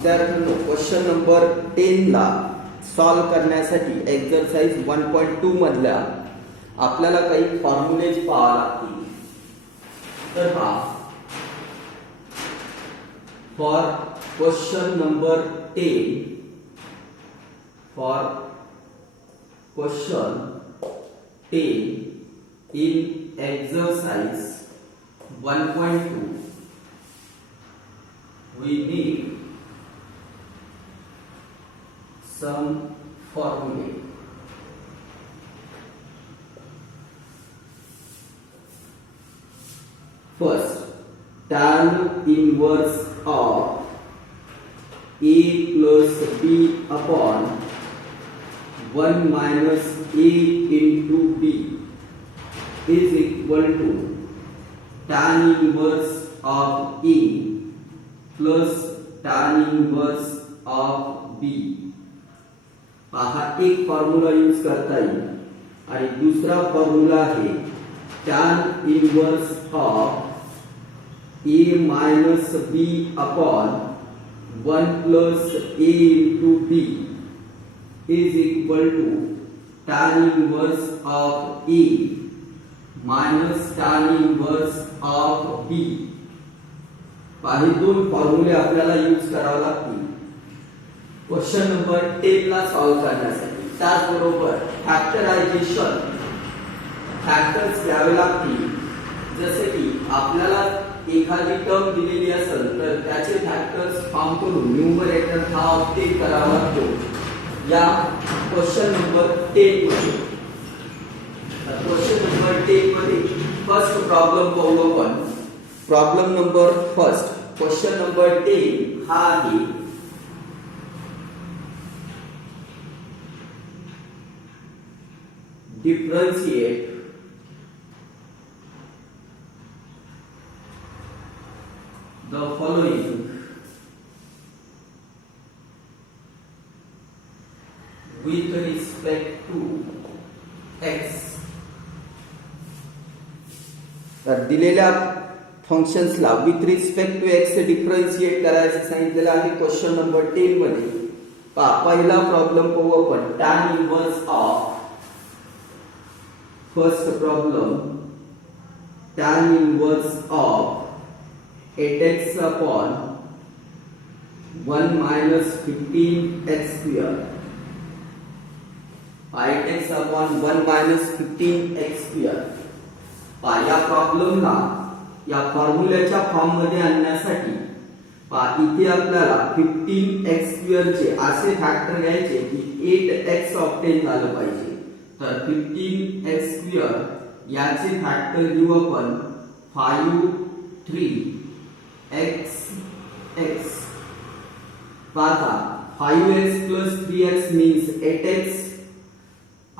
विद्यार्थ्यांनो question number 10 ला सॉल्व करण्यासाठी एक्सरसाइज 1.2 मधल्या आपल्याला काही फॉर्म्युलेज पाहावे लागतील. तर पहा, for question number 10 in exercise 1.2 we need some formulae. First, tan inverse of a plus b upon 1 minus a into b is equal to tan inverse of a plus tan inverse of b. पहा, एक formula use करता येईल आणि दुसरा formula आहे tan inverse of a minus b upon 1 plus a into b is equal to tan inverse of a minus tan inverse of b. पहा, हे दोन फॉर्म्युले आपल्याला यूज करावे लागतील क्वेश्चन नंबर 10 ला सॉल्व करण्यासाठी. त्याचबरोबर फॅक्टरायझेशन फॅक्टर्स घ्यावे लागतील. जसे की आपल्याला एखादी टर्म दिलेली असेल तर त्याचे फॅक्टर्स फॉर्म करून न्यूमरेटर हा ऑब्टेन करावा लागतो या क्वेश्चन नंबर 10 मध्ये. क्वेश्चन नंबर 10 मध्ये फर्स्ट प्रॉब्लेम पाहू आपण. Problem number first question number 10 हा आहे differentiate the following with respect to x. तर दिलेल्या फंक्शन्सला with respect to x differentiate करायचं सांगितलेलं आहे क्वेश्चन नंबर 10 मध्ये. पहिला प्रॉब्लेम पाहू आपण. tan inverse of first problem, tan inverse of 8x upon 1 minus 15x square. 8x upon 1 minus 15x square. या प्रॉब्लेमला या फॉर्म्युल्याच्या फॉर्म मध्ये आणण्यासाठी इथे आपल्याला 15x स्क्वेअर चे असे फॅक्टर घ्यायचे की 8x ऑब्टेन झालं पाहिजे. तर 15x स्क्वेअर याचे फॅक्टर घेऊ आपण 5 3x x. पहा, 5x plus 3x means 8x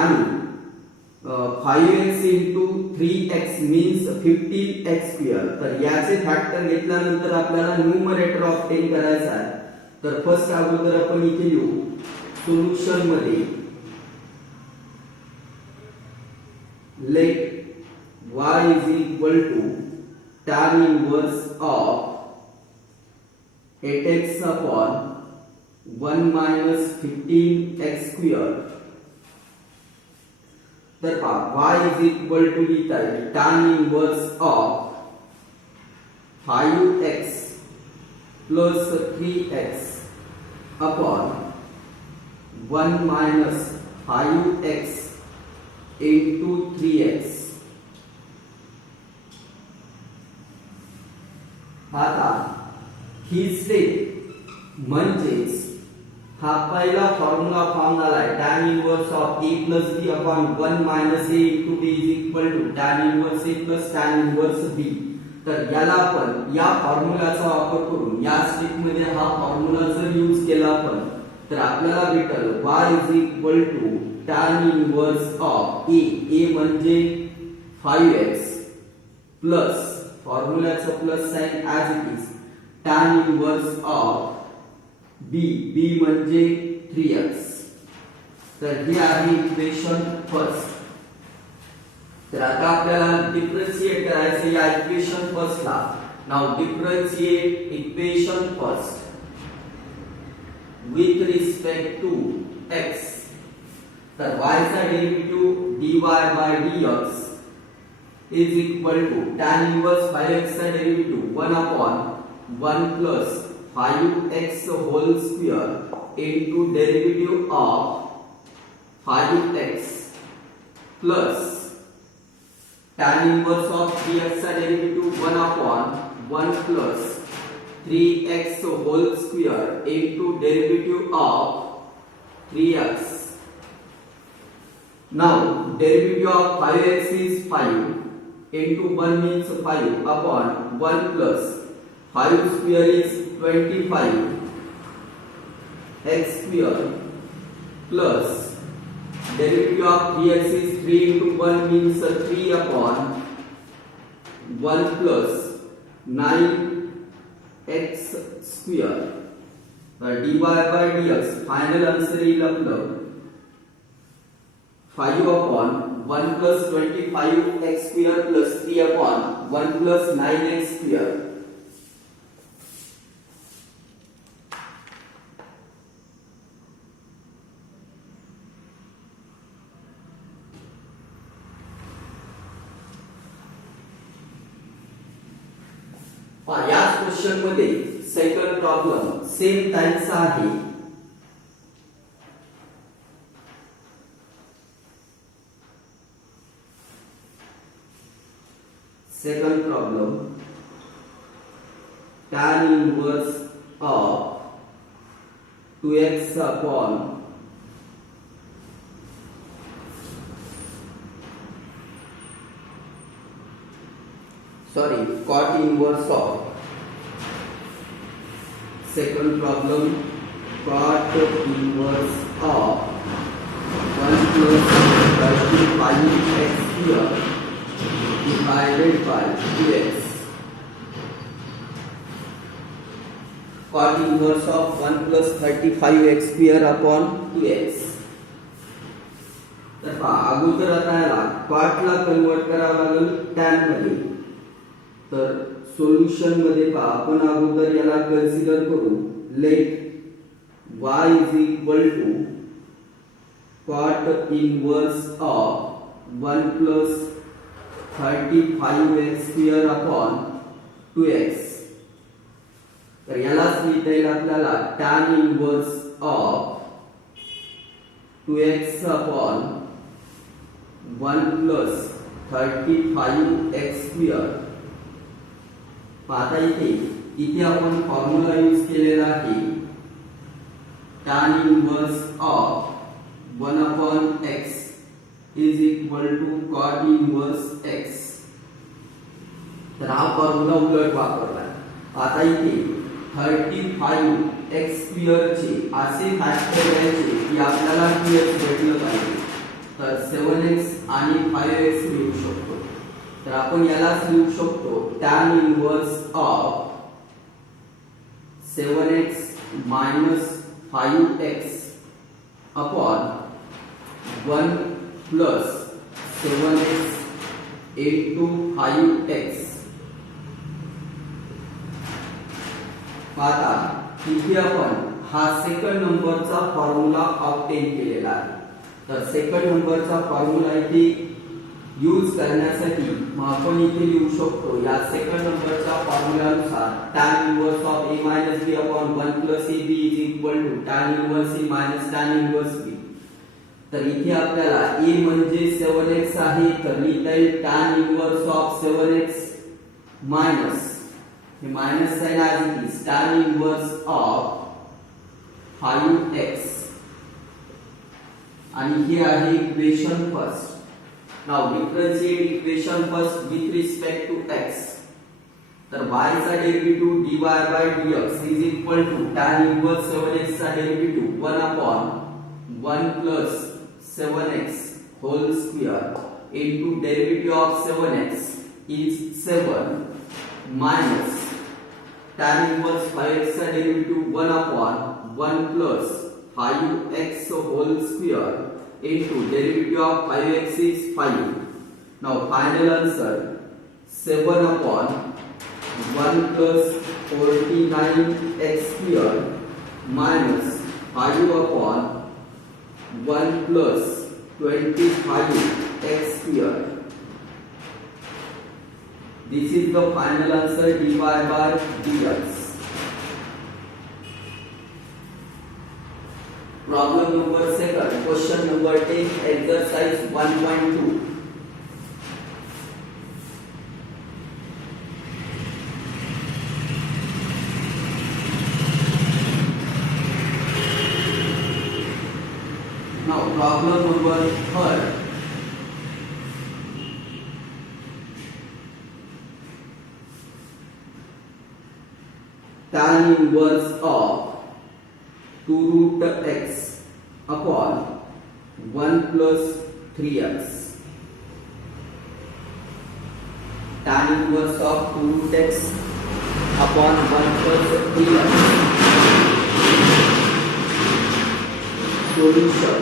आणि 5x into 3x means 15x square. तर याचे फॅक्टर घेतल्यानंतर आपल्याला न्यूमरेटर ऑब्टेन करायचा आहे. तर फर्स्ट अगोदर आपण इथे लिहू सोल्युशन मध्ये let y is equal to tan inverse of 8x upon 1 minus 15x square. तर y is equal to लिहिता येईल tan inverse of 5x plus 3x upon 1 minus 5x into 3x. आता ही स्टेप म्हणजेच हा पहिला फॉर्म्युला फॉर्म झालाय tan inverse of a plus b upon 1 minus a into b is equal to tan inverse a plus tan inverse b. तर याला आपण या फॉर्म्युलाचा वापर करून या स्टेप मध्ये हा फॉर्म्युला जर यूज केला आपण तर आपल्याला भेटेल y is equal to tan inverse of a म्हणजे 5x प्लस फॉर्म्युलाचा plus sign as it is tan inverse of b म्हणजे 3x. तर हे आहे इक्वेशन फर्स्ट. तर आता आपल्याला डिफरन्शिएट करायचं या इक्वेशन फर्स्ट ला. Now differentiate equation first. with respect to x. तर y चा derivative dy by dx is equal to tan inverse 5x चा डेरिव्हेटिव्ह 1 upon 1 plus 5x whole square into derivative of 5x plus tan inverse of 3x चा डेरिव्हेटिव्ह 1 upon 1 plus 3x whole square into derivative of 3x. Now derivative of 5x is 5 into 1 means 5 upon 1 plus 5 square is 25 x square plus derivative of 3x is 3 into 1 means 3 upon 1 plus 9x square. dy by dx final answer is आपलं 5 upon 1 plus 25 x square plus 3 upon 1 plus 9x square. याच क्वेश्चन मध्ये second problem same टाइपचा आहे. Second problem, tan inverse of 2x upon cot inverse of. Second problem, cot inverse of 1 plus 35x square divided by 2x. Cot inverse of 1 plus 35x square upon 2x. तर पहा अगोदर आता याला कॉट ला कन्वर्ट करावं लागेल टॅन मध्ये. तर सोल्युशन मध्ये पहा आपण अगोदर याला कन्सिडर करू. Let y is equal to cot inverse of 1 plus 35x square upon 2x. तर यालाच लिहिता येईल आपल्याला tan inverse of 2x upon 1 plus 35x square. आता इथे आपण फॉर्म्युला यूज केलेला आहे tan inverse of 1 upon x is equal to cot inverse x. तर हा फॉर्म्युला उलट वापरला. आता इथे 35x स्क्वेअर चे असे फॅक्टर घ्यायचे की आपल्याला 2x भेटलं पाहिजे. तर 7x आणि 5x लिहू शकतो. तर आपण यालाच लिहू शकतो tan inverse of 7x minus 5x upon 1 plus 7x into 5x. आता इथे आपण हा सेकंड नंबरचा फॉर्म्युला ऑब्टेन केलेला आहे. तर सेकंड नंबरचा फॉर्म्युला इथे यूज करण्यासाठी आपण इथे लिहू शकतो या सेकंड नंबरच्या फॉर्म्युलानुसार tan inverse of a minus b upon 1 plus ab is equal to tan inverse a minus tan inverse b. तर इथे आपल्याला a म्हणजे 7x आहे. तर लिहिता येईल tan inverse of 7x minus हे minus sine as it is tan inverse of 5x. आणि हे आहे equation first. Now differentiate equation first with respect to x. तर y चा derivative dy by dx is equal to tan inverse 7x चा डेरिव्हेटिव्ह 1 upon 1 plus 7x whole square into derivative of 7x is 7 minus tan inverse 5x चा डेरिव्हेटिव्ह 1 upon 1 plus 5x whole square into derivative of 5x is 5. Now final answer 7 upon 1 plus 49x square minus 5 upon 1 plus 25 x square. This is the final answer, dy by dx. Problem number 2, question number 10, exercise 1.2. Now problem number 3. Tan inverse of 2 root x upon 1 plus 3x. Tan inverse of 2 root x upon 1 plus 3x. Solution.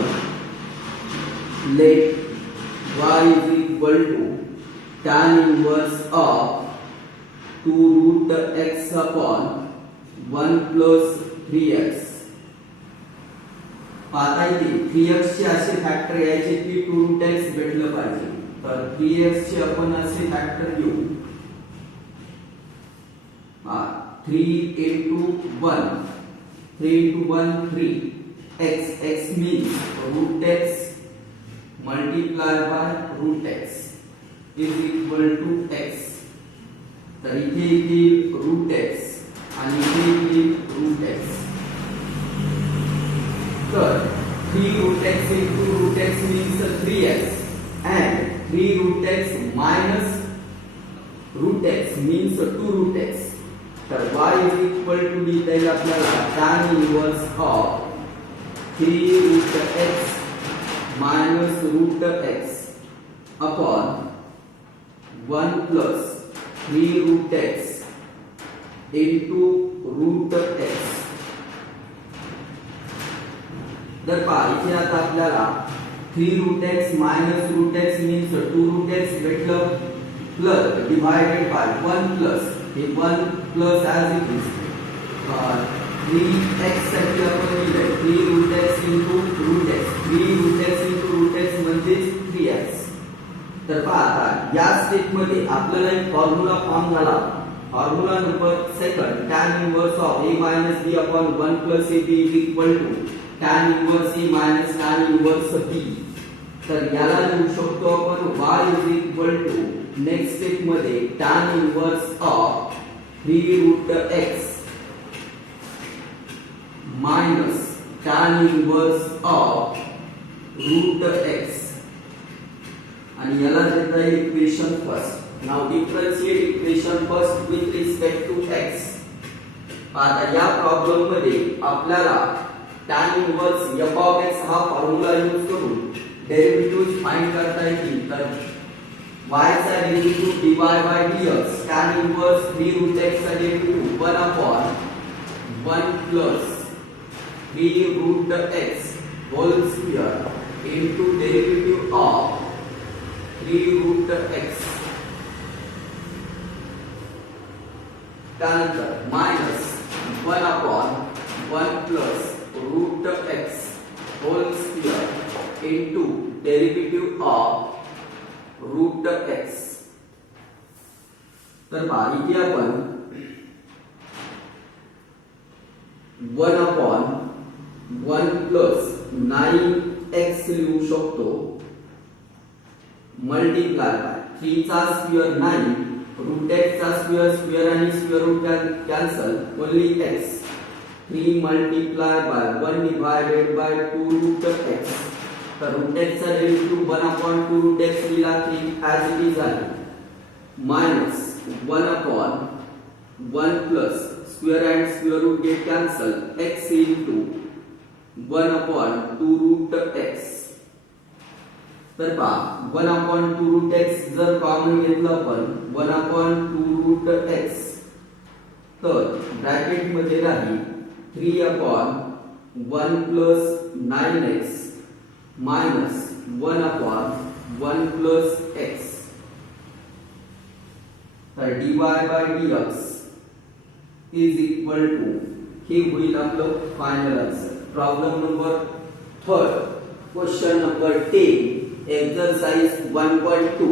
Let y is equal to tan inverse of 2 root x upon 1 plus 3x. आता इथे 3x चे असे फॅक्टर यायचे की 2 root x भेटलं पाहिजे, तर 3x चे आपण असे फॅक्टर घेऊ. 3 into 1, 3 into 1 3. x means root x multiplied by root x is equal to x. तर इथे येईल root x आणि इथे येईल root x. तर 3 root x into root x means 3x and 3 root x minus root x means 2 root x. तर y is equal to लिहिता येईल आपल्याला tan inverse of 3 root x minus root x upon 1 plus 3 root x into root x. तर पहा इथे आता आपल्याला 3 root x minus root x means 2 root x भेटलं plus divided by 1 plus hey 1 plus as it is 3x साठी आपण लिहिलं 3 root x into root x. 3 root x into root x म्हणजे 3x. तर पहा आता या स्टेप मध्ये आपल्याला एक फॉर्म्युला फॉर्म झाला. Formula number 2, tan inverse of a minus b upon 1 plus ab is equal to tan inverse a minus tan inverse b. तर याला लिहू शकतो आपण y is equal to next step मध्ये tan inverse of 3 root x minus tan inverse of root x आणि याला देता येईल equation first. Now differentiate equation first with respect to x. आता या प्रॉब्लेम मध्ये आपल्याला tan inverse f of x हा फॉर्म्युला यूज करून डेरिव्हेटिव्ह फाइंड करता येईल. तर y चा derivative dy by dx, tan inverse 3 root x चा डेरिव्हेटिव्ह 1 upon 1 plus 3 root x whole square into derivative of 3 root x. त्यानंतर minus 1 upon 1 plus root x whole square into derivative of root x. तर पहा इथे आपण 1 upon 1 plus 9x लिहू शकतो मल्टिप्लाय बाय 3 चा square 9 root x चा स्क्वेअर स्क्वेअर आणि square root cancel only x. 3 multiplied by 1 divided by 2 root x. तर root x चा डेरिव्हेटिव्ह 1 upon 2 root x लिहिला 3 as it is आहे minus 1 upon 1 plus square and square root get cancel x into 1 upon 2 root x. तर पहा 1 upon 2 root x जर कॉमन घेतलं आपण 1 upon 2 root x तर ब्रॅकेट मध्ये राहील 3 upon 1 plus 9x minus 1 upon 1 plus x. तर dy by dx is equal to हे होईल आपलं final answer. Problem number 3. Question number 10 एक्सरसाइज 1.2